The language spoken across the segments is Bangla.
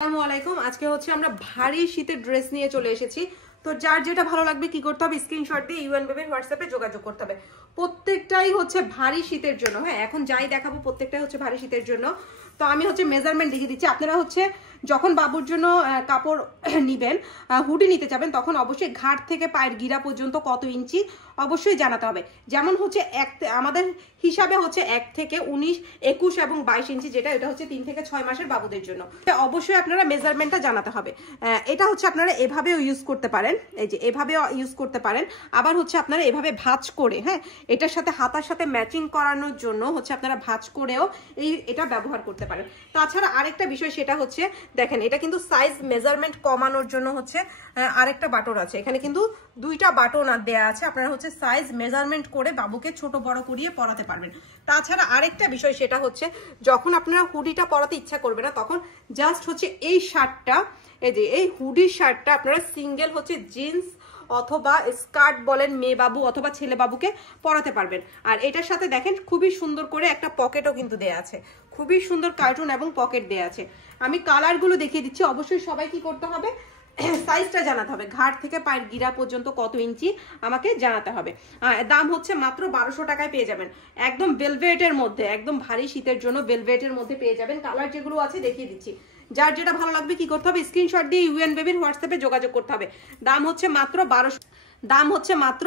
আসসালামু আলাইকুম। আজকে হচ্ছে আমরা ভারী শীতের ড্রেস নিয়ে চলে এসেছি। তো যার যেটা ভালো লাগবে কি করতে হবে, স্ক্রিনশট দিয়ে ইউএন বেবির হোয়াটসঅ্যাপে যোগাযোগ করতে হবে। প্রত্যেকটাই হচ্ছে ভারী শীতের জন্য। হ্যাঁ, এখন যাই দেখাবো প্রত্যেকটাই হচ্ছে ভারী শীতের জন্য। তো আমি হচ্ছে মেজারমেন্ট দেখিয়ে দিচ্ছি। আপনারা হচ্ছে যখন বাবুর জন্য কাপড় নিবেন, হুডি নিতে যাবেন, তখন অবশ্যই ঘাট থেকে পায়ের গিরা পর্যন্ত কত ইঞ্চি অবশ্যই জানাতে হবে। যেমন হচ্ছে আমাদের হিসাবে হচ্ছে 1 থেকে 19, 21 এবং 22 ইঞ্চি, যেটা এটা হচ্ছে 3 থেকে 6 মাসের বাবুদের জন্য। অবশ্যই আপনারা মেজারমেন্টটা জানাতে হবে। এটা হচ্ছে আপনারা এভাবেও ইউজ করতে পারেন, এই যে এভাবেও ইউজ করতে পারেন। আবার হচ্ছে আপনারা এভাবে ভাঁজ করে, হ্যাঁ, এটার সাথে হাতার সাথে ম্যাচিং করানোর জন্য হচ্ছে আপনারা ভাঁজ করেও এটা ব্যবহার করতে পারেন। তাছাড়া আরেকটা বিষয়, সেটা হচ্ছে দেখেন, এটা কিন্তু সাইজ মেজারমেন্ট কমানোর জন্য হচ্ছে আরেকটা বাটন আছে। এখানে কিন্তু 2টা বাটন দেয়া আছে। আপনারা হচ্ছে সাইজ মেজারমেন্ট করে বাবুকে ছোট বড় করিয়ে পরাতে পারবেন। তাছাড়া আরেকটা বিষয়, সেটা হচ্ছে যখন আপনারা হুডিটা পরাতে ইচ্ছা করবে না, তখন জাস্ট হচ্ছে এই শার্টটা, এই যে এই হুডির শার্টটা আপনারা সিঙ্গেল হচ্ছে জিন্স অথবা স্কার্ট বলেন, মেয়ে বাবু অথবা ছেলে বাবুকে পরাতে পারবেন। আর এটার সাথে দেখেন খুবই সুন্দর করে একটা পকেটও কিন্তু দেয়া আছে, খুবই সুন্দর কার্টুন এবং পকেট দেয়া আছে। আমি কালারগুলো দেখিয়ে দিচ্ছি। অবশ্যই সবাই কি করতে হবে, সাইজটা জানাতে হবে। ঘাট থেকে পায়ের গিরা পর্যন্ত কত ইঞ্চি আমাকে জানাতে হবে। দাম হচ্ছে মাত্র 1200 টাকায় পেয়ে যাবেন। একদম ভেলভেটের মধ্যে, একদম ভারী শীতের জন্য ভেলভেটের মধ্যে পেয়ে যাবেন। কালার যেগুলো আছে দেখিয়ে দিচ্ছি। যার যেটা ভালো লাগবে কি করতে হবে, স্ক্রিনশট দিয়ে ইউএন বেবির হোয়াটসঅ্যাপে যোগাযোগ করতে হবে। দাম হচ্ছে মাত্র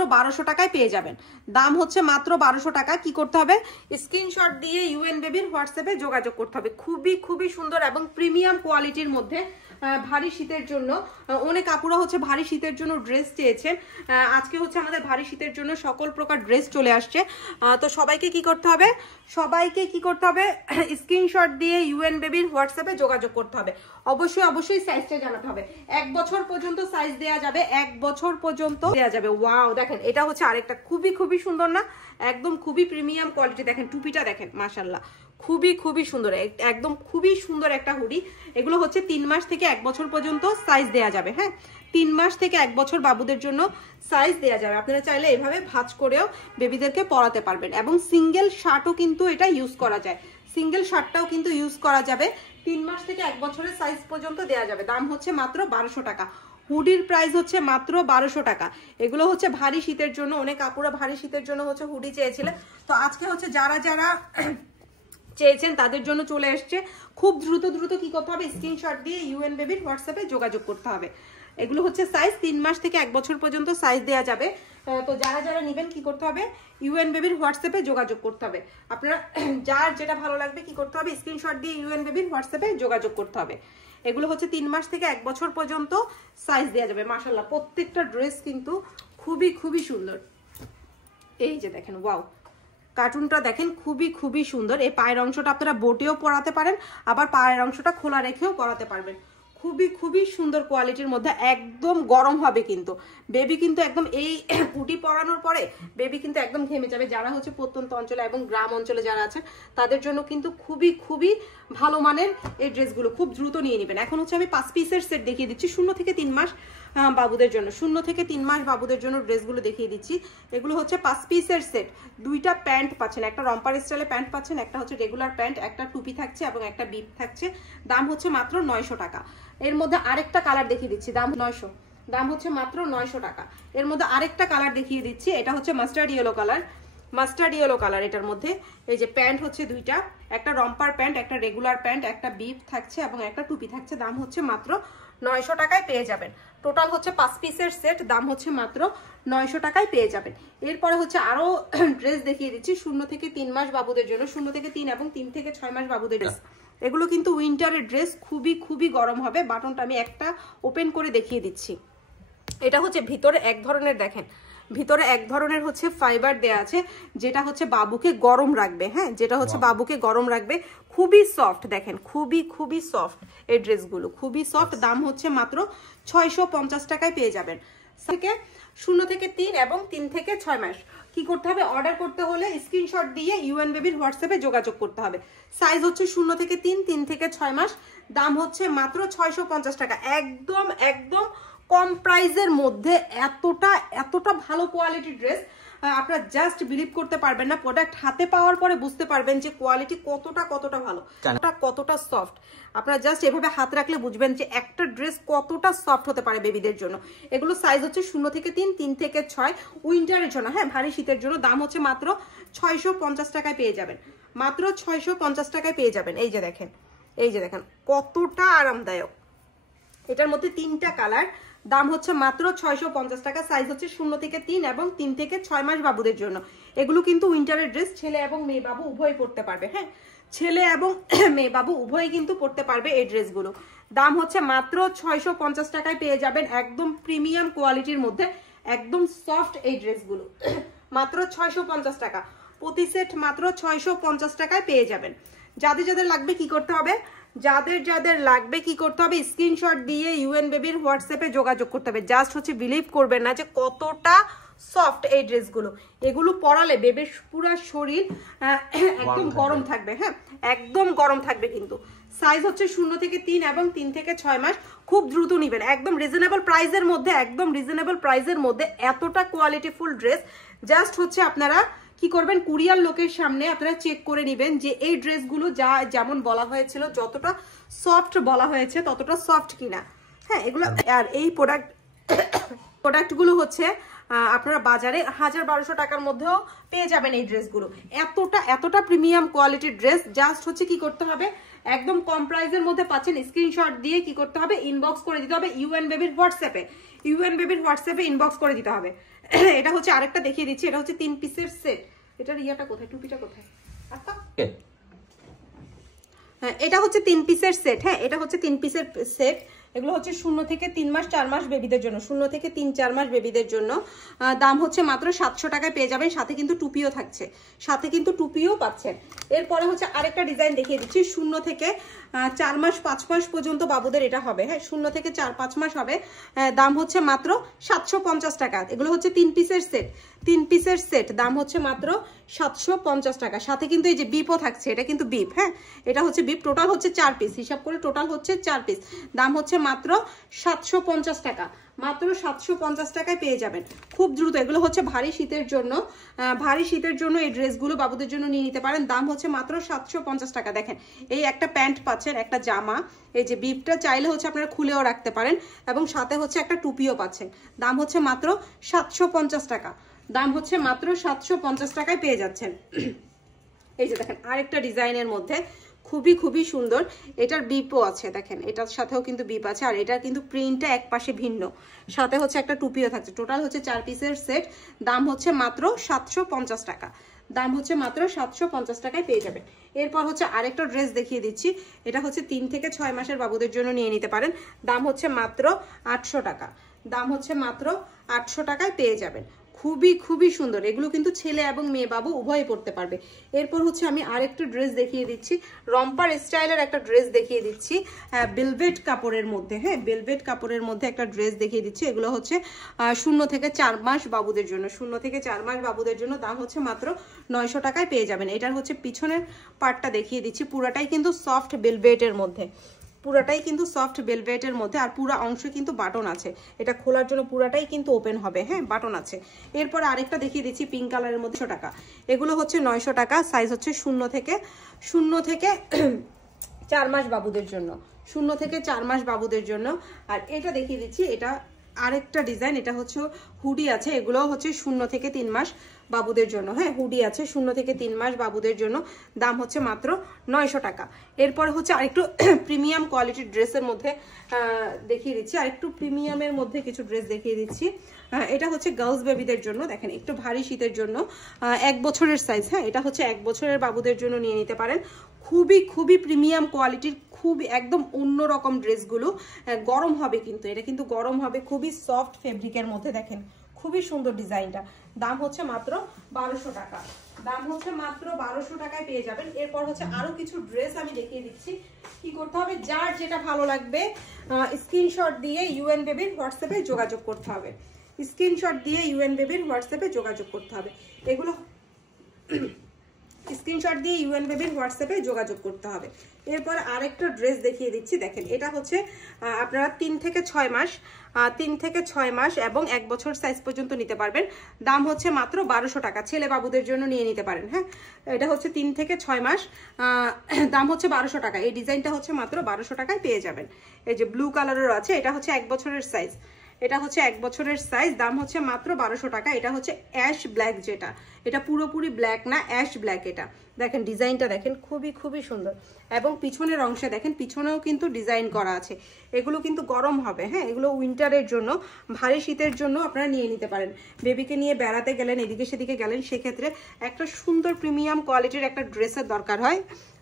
1200 টাকায় পেয়ে যাবেন। দাম হচ্ছে মাত্র 1200 টাকা। কি করতে হবে, স্ক্রিনশট দিয়ে ইউএন বেবির হোয়াটসঅ্যাপে যোগাযোগ করতে হবে। খুবই সুন্দর এবং প্রিমিয়াম কোয়ালিটির মধ্যে ভারী শীতের জন্য। অনেক আপুরা হচ্ছে ভারী শীতের জন্য ড্রেস চেয়েছেন। আজকে হচ্ছে আমাদের ভারী শীতের জন্য সকল প্রকার ড্রেস চলে আসছে। তো সবাইকে কি করতে হবে, স্ক্রিনশট দিয়ে ইউএন বেবির হোয়াটসঅ্যাপে যোগাযোগ করতে হবে। অবশ্যই সাইজটা জানাতে হবে। 1 বছর পর্যন্ত সাইজ দেয়া যাবে, 1 বছর পর্যন্ত দেয়া যাবে। ওয়াও, দেখেন এটা হচ্ছে আরেকটা খুবই সুন্দর না, একদম খুবই প্রিমিয়াম কোয়ালিটি। দেখেন টুপিটা দেখেন, মাশাআল্লাহ, খুবই সুন্দর, একদম খুবই সুন্দর একটা হুডি। এগুলো হচ্ছে 3 মাস থেকে 1 বছর পর্যন্ত সাইজ দেয়া যাবে। হ্যাঁ, 3 মাস থেকে 1 বছর বাবুদের জন্য সাইজ দেয়া যাবে। আপনারা চাইলে এভাবে ভাঁজ করেও বেবিদেরকে পরাতে পারবেন। এবং সিঙ্গেল শার্টও কিন্তু এটা ইউজ করা যায়, সিঙ্গেল শার্টটাও কিন্তু ইউজ করা যাবে। 3 মাস থেকে 1 বছরের সাইজ পর্যন্ত দেয়া যাবে। দাম হচ্ছে মাত্র 1200 টাকা। হুডির প্রাইস হচ্ছে মাত্র 1200 টাকা। এগুলো হচ্ছে ভারী শীতের জন্য। অনেক আপুরা ভারী শীতের জন্য হচ্ছে হুডি চেয়েছিলেন। তো আজকে হচ্ছে যারা চেয়েছেন তাদের জন্য চলে এসছে। খুব দ্রুত কি করতে হবে, স্ক্রিনশট দিয়ে ইউএন বেবির হোয়াটসঅ্যাপে যোগাযোগ করতে হবে। এগুলো হচ্ছে সাইজ 3 মাস থেকে 1 বছর পর্যন্ত সাইজ দেয়া যাবে। তো যারা নেবেন কি করতে হবে, ইউএন বেবির হোয়াটসঅ্যাপে যোগাযোগ করতে হবে। আপনারা যার যেটা ভালো লাগবে কি করতে হবে, স্ক্রিনশট দিয়ে ইউএন বেবির হোয়াটসঅ্যাপে যোগাযোগ করতে হবে। এগুলো হচ্ছে 3 মাস থেকে 1 বছর পর্যন্ত সাইজ দেয়া যাবে। মাশাআল্লাহ, প্রত্যেকটা ড্রেস কিন্তু খুবই সুন্দর। এই যে দেখেন, ওয়াও, কার্টুনটা দেখেন খুবই সুন্দর। এই পায়ের অংশটা আপনারা বোটেও পরাতে পারেন, আবার পায়ের অংশটা খোলা রেখেও পরাতে পারবেন। খুবই সুন্দর কোয়ালিটির মধ্যে। একদম গরম হবে কিন্তু বেবি, কিন্তু একদম এই হুডি পরানোর পরে বেবি কিন্তু একদম ঘেমে যাবে। যারা হচ্ছে প্রত্যন্ত অঞ্চলে এবং গ্রাম অঞ্চলে যারা আছেন তাদের জন্য কিন্তু খুবই ভালো মানের এই ড্রেসগুলো। খুব দ্রুত নিয়ে নেবেন। এখন হচ্ছে আমি 5 পিসের সেট দেখিয়ে দিচ্ছি 0 থেকে 3 মাস বাবুদের জন্য। 0 থেকে 3 মাস বাবুদের জন্য ড্রেসগুলো দেখিয়ে দিচ্ছি। এগুলো হচ্ছে 5 পিসের সেট। 2টা প্যান্ট পাচ্ছেন, একটা রম্পার স্টাইলে প্যান্ট পাচ্ছেন, একটা হচ্ছে রেগুলার প্যান্ট, একটা টুপি থাকছে এবং একটা বিপ থাকছে। দাম হচ্ছে মাত্র 900 টাকা। এর মধ্যে আরেকটা কালার দেখিয়ে দিচ্ছি, দাম 900, দাম হচ্ছে মাত্র 900 টাকা। এর মধ্যে আরেকটা কালার দেখিয়ে দিচ্ছি, এটা হচ্ছে মাস্টার্ড ইয়েলো কালার। এটার মধ্যে এই যে প্যান্ট হচ্ছে 2টা, একটা রম্পার প্যান্ট, একটা রেগুলার প্যান্ট, একটা বিপ থাকছে এবং একটা টুপি থাকছে। দাম হচ্ছে মাত্র 900 টাকায় পেয়ে যাবেন। টোটাল হচ্ছে 5 পিসের সেট, দাম হচ্ছে মাত্র 900 টাকায় পেয়ে যাবেন। এরপরে হচ্ছে আরো ড্রেস দেখিয়ে দিচ্ছি 0 থেকে 3 মাস বাবুদের জন্য, 0 থেকে 3 এবং 3 থেকে 6 মাস বাবুদের ড্রেস। এগুলো কিন্তু উইন্টারের ড্রেস, খুবই গরম হবে। বাটনটা আমি একটা ওপেন করে দেখিয়ে দিচ্ছি। এটা হচ্ছে ভিতরে এক ধরনের, দেখেন ভিতরে এক ধরনের হচ্ছে ফাইবার দেয়া আছে, যেটা হচ্ছে বাবুকে গরম রাখবে। হ্যাঁ, যেটা হচ্ছে বাবুকে গরম রাখবে। খুবই সফট, দেখেন খুবই সফট এই ড্রেসগুলো, খুবই সফট। দাম হচ্ছে মাত্র 650 টাকায় পেয়ে যাবেন। 0 থেকে 3 এবং 3 থেকে 6 মাস। কি করতে হবে, অর্ডার করতে হলে স্ক্রিনশট দিয়ে ইউএন বেবির হোয়াটসঅ্যাপে যোগাযোগ করতে হবে। সাইজ হচ্ছে 0 থেকে 3, 3 থেকে 6 মাস। দাম হচ্ছে মাত্র 650 টাকা। একদম কম প্রাইসের মধ্যে এতটা ভালো কোয়ালিটির ড্রেস আপনারা জাস্ট বিলিভ করতে পারবেন না, প্রোডাক্ট হাতে পাওয়ার পরে বুঝতে পারবেন যে কোয়ালিটি কতটা ভালো, কতটা সফট। আপনারা জাস্ট এভাবে হাত রাখলে বুঝবেন যে একটা ড্রেস কতটা সফট হতে পারে বেবিদের জন্য। এগুলো সাইজ হচ্ছে 0 থেকে 3, 3 থেকে 6, উইন্টারের জন্য, হ্যাঁ ভারী শীতের জন্য। দাম হচ্ছে মাত্র 650 টাকায় পেয়ে যাবেন, মাত্র 650 টাকায় পেয়ে যাবেন। এই যে দেখেন, এই যে দেখেন কতটা আরামদায়ক। এটার মধ্যে 3টা কালার, দাম হচ্ছে মাত্র 650 টাকা। সাইজ হচ্ছে 0 থেকে 3 এবং 3 থেকে 6 মাস বাবুদের জন্য। এগুলো কিন্তু উইন্টারের ড্রেস, ছেলে এবং মেয়ে বাবু উভয় পড়তে পারবে। হ্যাঁ, ছেলে এবং মেয়ে বাবু উভয় কিন্তু পড়তে পারবে এই ড্রেসগুলো। দাম হচ্ছে মাত্র 650 টাকায় পেয়ে যাবেন, একদম প্রিমিয়াম কোয়ালিটির মধ্যে, একদম সফট এই ড্রেসগুলো। মাত্র 650 টাকা প্রতি সেট, মাত্র 650 টাকায় পেয়ে যাবেন। যাদের যাদের লাগবে কি করতে হবে, যাদের লাগবে কি করতে হবে, স্ক্রিনশট দিয়ে ইউএন বেবির হোয়াটসঅ্যাপে যোগাযোগ করতে হবে। জাস্ট হচ্ছে বিলিভ করবেন না যে কতটা সফট এই ড্রেসগুলো। এগুলো পরালে বেবির পুরো শরীর একদম গরম থাকবে। হ্যাঁ, একদম গরম থাকবে। কিন্তু সাইজ হচ্ছে 0 থেকে 3 এবং 3 থেকে 6 মাস। খুব দ্রুত নিবেন, একদম রিজনেবল প্রাইসের মধ্যে, একদম রিজনেবল প্রাইসের মধ্যে এতটা কোয়ালিটিফুল ড্রেস। জাস্ট হচ্ছে আপনারা কি করবেন, কুরিয়ার লোকের সামনে আপনারা চেক করে নেবেন যে এই ড্রেসগুলো যেমন বলা হয়েছিল, যতটা সফট বলা হয়েছে ততটা সফট কিনা। হ্যাঁ, এগুলো আর এই প্রোডাক্টগুলো হচ্ছে আপনারা বাজারে 1000-1200 টাকার মধ্যেও পেয়ে যাবেন এই ড্রেসগুলো। এতটা প্রিমিয়াম কোয়ালিটির ড্রেস। জাস্ট হচ্ছে কি করতে হবে, একদম কম প্রাইসের মধ্যে পাচ্ছেন, স্ক্রিনশট দিয়ে কি করতে হবে, ইনবক্স করে দিতে হবে ইউএন বেবির হোয়াটসঅ্যাপে। ইউএন বেবির হোয়াটসঅ্যাপে ইনবক্স করে দিতে হবে। এটা হচ্ছে আরেকটা দেখিয়ে দিচ্ছি, এটা হচ্ছে 3 পিসের সেট। এটার ইয়াটা কোথায়, টুপিটা কোথায়? হ্যাঁ, এটা হচ্ছে 3 পিসের সেট। হ্যাঁ, এটা হচ্ছে 3 পিসের সেট। এগুলো হচ্ছে 0 থেকে 3 মাস 4 মাস বেবিদের জন্য, 0 থেকে 3-4 মাস বেবিদের জন্য। দাম হচ্ছে মাত্র 700 টাকায় পেয়ে যাবেন। সাথে কিন্তু টুপিও থাকছে, সাথে কিন্তু টুপিও পাচ্ছেন। এরপরে হচ্ছে আরেকটা ডিজাইন দেখিয়ে দিচ্ছি, 0 থেকে 4 মাস 5 মাস পর্যন্ত বাবুদের এটা হবে। হ্যাঁ, 0 থেকে 4-5 মাস হবে। দাম হচ্ছে মাত্র 750 টাকা। এগুলো হচ্ছে 3 পিসের সেট, 3 পিসের সেট। দাম হচ্ছে মাত্র 750 টাকা। সাথে কিন্তু এই যে বিপও থাকছে, এটা কিন্তু বিপ। হ্যাঁ, এটা হচ্ছে বিপ। টোটাল হচ্ছে 4 পিস, হিসাব করে টোটাল হচ্ছে 4 পিস। দাম হচ্ছে মাত্র 750 টাকা, মাত্র 750 টাকায় পেয়ে যাবেন। খুব দ্রুত। এগুলো হচ্ছে ভারী শীতের জন্য, ভারী শীতের জন্য এই ড্রেসগুলো বাবুদের জন্য নিয়ে নিতে পারেন। দাম হচ্ছে মাত্র 750 টাকা। দেখেন, এই একটা প্যান্ট পাচ্ছেন, একটা জামা, এই যে বিপটা চাইলে হচ্ছে আপনারা খুলেও রাখতে পারেন, এবং সাথে হচ্ছে একটা টুপিও পাচ্ছেন। দাম হচ্ছে মাত্র 750 টাকা। দাম হচ্ছে মাত্র 750 টাকায় পেয়ে যাচ্ছেন। এই যে দেখেন আরেকটা ডিজাইনের মধ্যে খুবই সুন্দর। এটার বিপও আছে, দেখেন এটার সাথেও কিন্তু বিপ আছে, আর এটার কিন্তু প্রিন্টটা এক পাশে ভিন্ন, সাথে হচ্ছে একটা টুপিও থাকছে। টোটাল হচ্ছে 4 পিসের সেট। দাম হচ্ছে মাত্র 750 টাকা। দাম হচ্ছে মাত্র 750 টাকায় পেয়ে যাবেন। এরপর হচ্ছে আরেকটা ড্রেস দেখিয়ে দিচ্ছি, এটা হচ্ছে 3 থেকে 6 মাসের বাবুদের জন্য নিয়ে নিতে পারেন। দাম হচ্ছে মাত্র 800 টাকা। দাম হচ্ছে মাত্র 800 টাকায় পেয়ে যাবেন। খুবই সুন্দর। এগুলো কিন্তু ছেলে এবং মেয়ে বাবু উভয়ই পড়তে পারবে। এরপর হচ্ছে আমি আরেকটা ড্রেস দেখিয়ে দিচ্ছি, রম্পার স্টাইলের একটা ড্রেস দেখিয়ে দিচ্ছি, বেলভেট কাপড়ের মধ্যে। হ্যাঁ, বেলভেট কাপড়ের মধ্যে একটা ড্রেস দেখিয়ে দিচ্ছি। এগুলো হচ্ছে 0 থেকে 4 মাস বাবুদের জন্য, 0 থেকে 4 মাস বাবুদের জন্য। দাম হচ্ছে মাত্র 900 টাকায় পেয়ে যাবেন। এটার হচ্ছে পিছনের পার্টটা দেখিয়ে দিচ্ছি, পুরাটাই কিন্তু সফট বেলভেটের মধ্যে, পুরাটাই কিন্তু সফট ভেলভেটের মধ্যে, আর পুরো অংশ কিন্তু বাটন আছে। এটা খোলার জন্য পুরাটাই কিন্তু ওপেন হবে। হ্যাঁ, বাটন আছে। এরপর আরেকটা দেখিয়ে দিচ্ছি পিঙ্ক কালারের মধ্যে, 100 টাকা। এগুলো হচ্ছে 900 টাকা। সাইজ হচ্ছে 0 থেকে 4 মাস বাবুদের জন্য, 0 থেকে 4 মাস বাবুদের জন্য। আর এটা দেখিয়ে দিচ্ছি, এটা আরেকটা ডিজাইন, এটা হচ্ছে হুডি আছে। এগুলো হচ্ছে 0 থেকে 3 মাস বাবুদের জন্য। হ্যাঁ, হুডি আছে 0 থেকে 3 মাস বাবুদের জন্য। দাম হচ্ছে মাত্র 900 টাকা। এরপরে হচ্ছে আরেকটু প্রিমিয়াম কোয়ালিটির ড্রেসের মধ্যে দেখিয়ে দিচ্ছি, আরেকটু প্রিমিয়ামের মধ্যে কিছু ড্রেস দেখিয়ে দিচ্ছি। এটা হচ্ছে গার্লস বেবিদের জন্য, দেখেন একটু ভারী শীতের জন্য, 1 বছরের সাইজ। হ্যাঁ, এটা হচ্ছে 1 বছরের বাবুদের জন্য নিয়ে নিতে পারেন। খুবই প্রিমিয়াম কোয়ালিটির, খুবই একদম অন্যরকম ড্রেসগুলো। গরম হবে কিন্তু, এটা কিন্তু গরম হবে। খুবই সফট ফেব্রিকের মধ্যে, দেখেন খুবই সুন্দর ডিজাইনটা। দাম হচ্ছে মাত্র 1200 টাকা। দাম হচ্ছে মাত্র 1200 টাকায় পেয়ে যাবেন। এরপর হচ্ছে আরো কিছু ড্রেস আমি দেখিয়ে দিচ্ছি। কি করতে হবে, যার যেটা ভালো লাগবে স্ক্রিনশট দিয়ে ইউএন বেবির হোয়াটসঅ্যাপে যোগাযোগ করতে হবে। স্ক্রিনশট দিয়ে ইউএন বেবির হোয়াটসঅ্যাপে যোগাযোগ করতে হবে। স্ক্রিনশট দিয়ে ইউএন বেবির হোয়াটসঅ্যাপে যোগাযোগ করতে হবে। এরপর আরেকটা ড্রেস দেখিয়ে দিচ্ছি, দেখেন এটা হচ্ছে আপনারা 3 থেকে 6 মাস এবং 1 বছর সাইজ পর্যন্ত নিতে পারবেন। দাম হচ্ছে মাত্র 1200 টাকা, ছেলে বাবুদের জন্য নিয়ে নিতে পারেন। হ্যাঁ, এটা হচ্ছে 3 থেকে 6 মাস, দাম হচ্ছে 1200 টাকা। এই ডিজাইনটা হচ্ছে মাত্র 1200 টাকায় পেয়ে যাবেন। এই যে ব্লু কালারেরও আছে, এটা হচ্ছে 1 বছরের সাইজ, এটা হচ্ছে 1 বছরের সাইজ, দাম হচ্ছে মাত্র 1200 টাকা। এটা হচ্ছে অ্যাশ ব্ল্যাক, যেটা এটা পুরোপুরি ব্ল্যাক না, অ্যাশ ব্ল্যাক। এটা দেখেন ডিজাইনটা দেখেন, খুবই সুন্দর। এবং পিছনের অংশে দেখেন, পিছনেও কিন্তু ডিজাইন করা আছে। এগুলো কিন্তু গরম হবে, হ্যাঁ, এগুলো উইন্টারের জন্য, ভারী শীতের জন্য আপনারা নিয়ে নিতে পারেন। বেবিকে নিয়ে বেড়াতে গেলেন, এদিকে সেদিকে গেলেন, সেক্ষেত্রে একটা সুন্দর প্রিমিয়াম কোয়ালিটির একটা ড্রেসের দরকার হয়,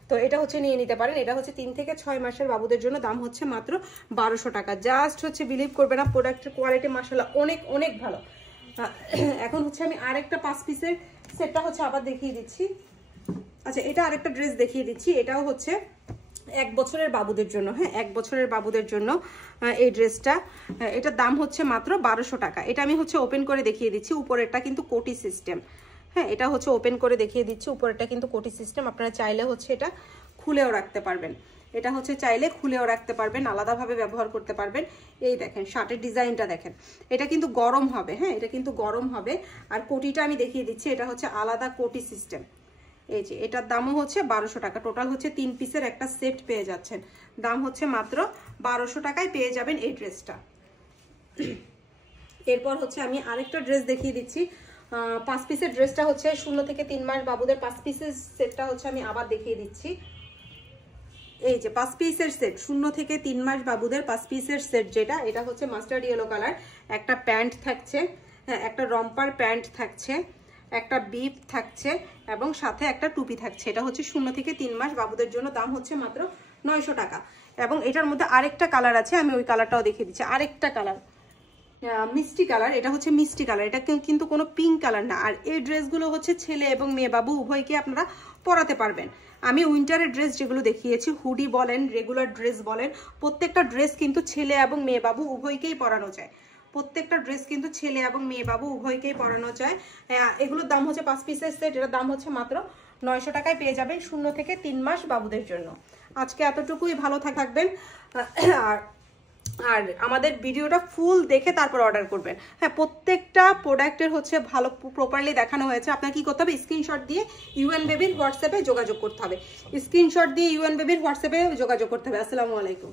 তো এটা হচ্ছে নিয়ে নিতে পারেন। এটা হচ্ছে 3 থেকে 6 মাসের বাবুদের জন্য, দাম হচ্ছে মাত্র 1200 টাকা। জাস্ট হচ্ছে বিলিভ করবে না, প্রোডাক্টের কোয়ালিটি মাশাআল্লাহ অনেক ভালো। এখন হচ্ছে আমি আরেকটা 5 পিসের সেটটা হচ্ছে আবার দেখিয়ে দিচ্ছি। আচ্ছা, এটা আরেকটা ড্রেস দেখিয়ে দিচ্ছি, এটাও হচ্ছে 1 বছরের বাবুদের জন্য। হ্যাঁ, 1 বছরের বাবুদের জন্য এই ড্রেসটা, এটার দাম হচ্ছে মাত্র 1200 টাকা। এটা আমি হচ্ছে ওপেন করে দেখিয়ে দিচ্ছি, উপরেরটা কিন্তু কোটি সিস্টেম। হ্যাঁ, এটা হচ্ছে ওপেন করে দেখিয়ে দিচ্ছি, উপরেরটা কিন্তু কোটি সিস্টেম। আপনারা চাইলে হচ্ছে এটা খুলেও রাখতে পারবেন, এটা হচ্ছে চাইলে খুলেও রাখতে পারবেন, আলাদাভাবে ব্যবহার করতে পারবেন। এই দেখেন শার্টের ডিজাইনটা দেখেন, এটা কিন্তু গরম হবে। হ্যাঁ, এটা কিন্তু গরম হবে। আর কোটিটা আমি দেখিয়ে দিচ্ছি, এটা হচ্ছে আলাদা কোটি সিস্টেম। এই যে এটার দামও হচ্ছে 1200 টাকা। টোটাল হচ্ছে 3 পিসের একটা সেট পেয়ে যাচ্ছেন, দাম হচ্ছে মাত্র 1200 টাকায় পেয়ে যাবেন এই ড্রেসটা। এরপর হচ্ছে আমি আরেকটা ড্রেস দেখিয়ে দিচ্ছি, 5 পিসের ড্রেসটা হচ্ছে 0 থেকে 3 মাস বাবুদের 5 পিসের সেটটা হচ্ছে আমি আবার দেখিয়ে দিচ্ছি। এই যে 5 পিসের সেট, 0 থেকে 3 মাস বাবুদের 5 পিসের সেট, যেটা এটা হচ্ছে মাস্টার্ড ইয়েলো কালার। একটা প্যান্ট থাকছে, হ্যাঁ, একটা রম্পার প্যান্ট থাকছে, একটা বিপ থাকছে এবং সাথে একটা টুপি থাকছে। এটা হচ্ছে 0 থেকে 3 মাস বাবুদের জন্য, দাম হচ্ছে মাত্র 900 টাকা। এবং এটার মধ্যে আরেকটা কালার আছে, আমি ওই কালারটাও দেখিয়ে দিচ্ছি। আরেকটা কালার মিষ্টি কালার, এটা হচ্ছে মিষ্টি কালার, এটা কিন্তু কোনো পিঙ্ক কালার না। আর এই ড্রেসগুলো হচ্ছে ছেলে এবং মেয়ে বাবু উভয়কে আপনারা পরাতে পারবেন। আমি উইন্টারের ড্রেস যেগুলো দেখিয়েছি, হুডি বলেন, রেগুলার ড্রেস বলেন, প্রত্যেকটা ড্রেস কিন্তু ছেলে এবং মেয়ে বাবু উভয়কেই পরানো যায়। প্রত্যেকটা ড্রেস কিন্তু ছেলে এবং মেয়ে বাবু উভয়কেই পরানো যায়। এগুলোর দাম হচ্ছে 5 পিসের সেট, এটার দাম হচ্ছে মাত্র 900 টাকায় পেয়ে যাবেন 0 থেকে 3 মাস বাবুদের জন্য। আজকে এতটুকুই, ভালো থাকবেন। আর আমাদের ভিডিওটা ফুল দেখে তারপর অর্ডার করবেন। হ্যাঁ, প্রত্যেকটা প্রোডাক্টের হচ্ছে ভালো প্রপারলি দেখানো হয়েছে। আপনার কি করতে হবে, স্ক্রিনশট দিয়ে ইউএন বেবির হোয়াটসঅ্যাপে যোগাযোগ করতে হবে। স্ক্রিনশট দিয়ে ইউএন বেবির হোয়াটসঅ্যাপে যোগাযোগ করতে হবে। আসসালামু আলাইকুম।